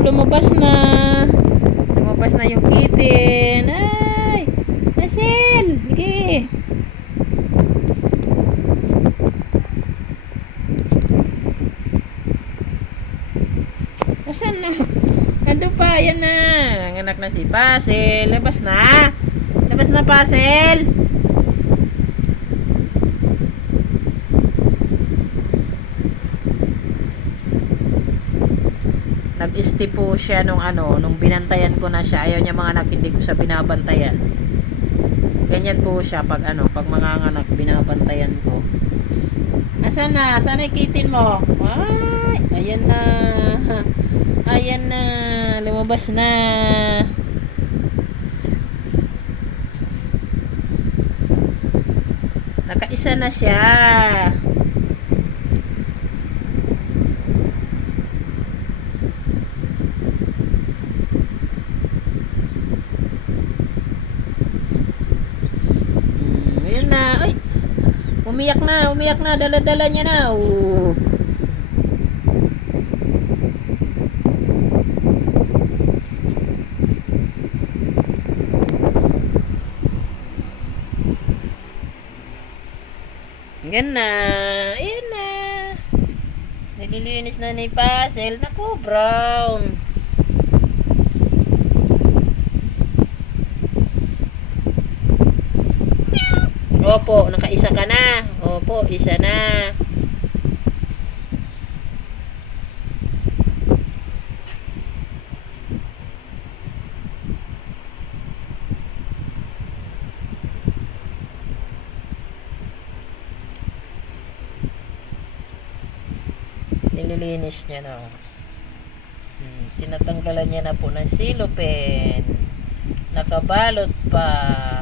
lumabas na. Lumabas na yung kitten. Ay! Hazel! Sige! Asan na? Ando pa, yan na. Nanganak na si Puzzle. Labas na. Labas na, Puzzle. Nag-stay po siya nung binantayan ko na siya. Ayaw niya mga anak, hindi ko siya binabantayan. Ganyan po siya pag pag mga anak, binabantayan ko. Asan na? Asan na kitten mo? Ay, ayan na. Ayan na. Lumabas na. Nakaisa na siya. Ayan na. Ay, umiyak na. Umiyak na. Dala-dala niya na. Oh. Ayan na. Ayan na. Nililinis na ni Puzzle. Naku, brown. Opo, nakaisa ka na. Opo, isa na. Nililinis niya na. Tinatanggalan niya na po ng silopin. Nakabalot pa.